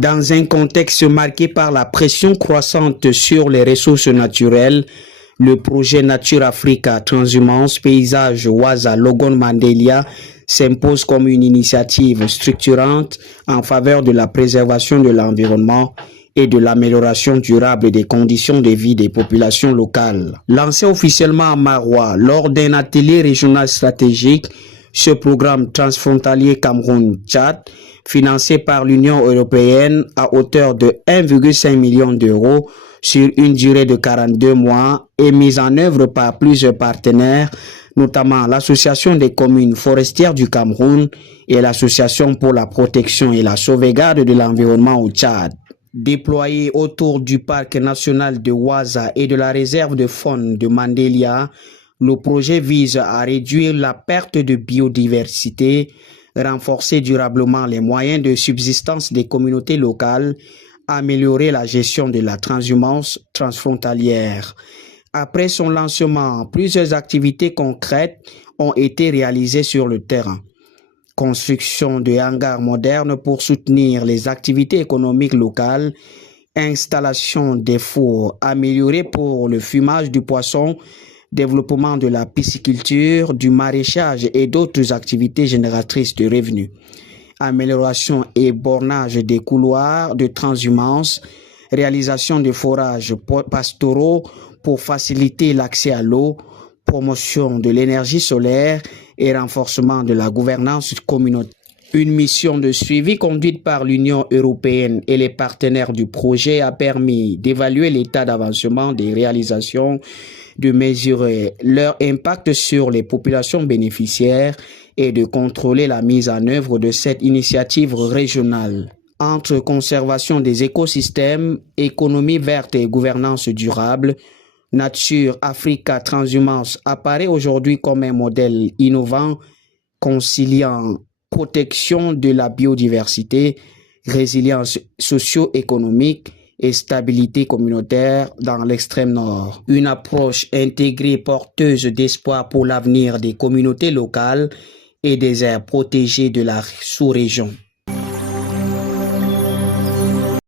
Dans un contexte marqué par la pression croissante sur les ressources naturelles, le projet Nature Africa Transhumance Paysage Waza Logon Mandelia s'impose comme une initiative structurante en faveur de la préservation de l'environnement et de l'amélioration durable des conditions de vie des populations locales. Lancé officiellement à Maroua lors d'un atelier régional stratégique, ce programme transfrontalier Cameroun-Tchad, financé par l'Union européenne à hauteur de 1,5 million d'euros sur une durée de 42 mois, est mis en œuvre par plusieurs partenaires, notamment l'Association des communes forestières du Cameroun et l'Association pour la protection et la sauvegarde de l'environnement au Tchad. Déployé autour du parc national de Waza et de la réserve de faune de Mandelia, le projet vise à réduire la perte de biodiversité, renforcer durablement les moyens de subsistance des communautés locales, améliorer la gestion de la transhumance transfrontalière. Après son lancement, plusieurs activités concrètes ont été réalisées sur le terrain. Construction de hangars modernes pour soutenir les activités économiques locales, installation des fours améliorés pour le fumage du poisson, développement de la pisciculture, du maraîchage et d'autres activités génératrices de revenus, amélioration et bornage des couloirs de transhumance, réalisation de forages pastoraux pour faciliter l'accès à l'eau, promotion de l'énergie solaire et renforcement de la gouvernance communautaire. Une mission de suivi conduite par l'Union européenne et les partenaires du projet a permis d'évaluer l'état d'avancement des réalisations, de mesurer leur impact sur les populations bénéficiaires et de contrôler la mise en œuvre de cette initiative régionale. Entre conservation des écosystèmes, économie verte et gouvernance durable, Nature Africa Transhumance apparaît aujourd'hui comme un modèle innovant, conciliant protection de la biodiversité, résilience socio-économique et stabilité communautaire dans l'extrême nord. Une approche intégrée porteuse d'espoir pour l'avenir des communautés locales et des aires protégées de la sous-région.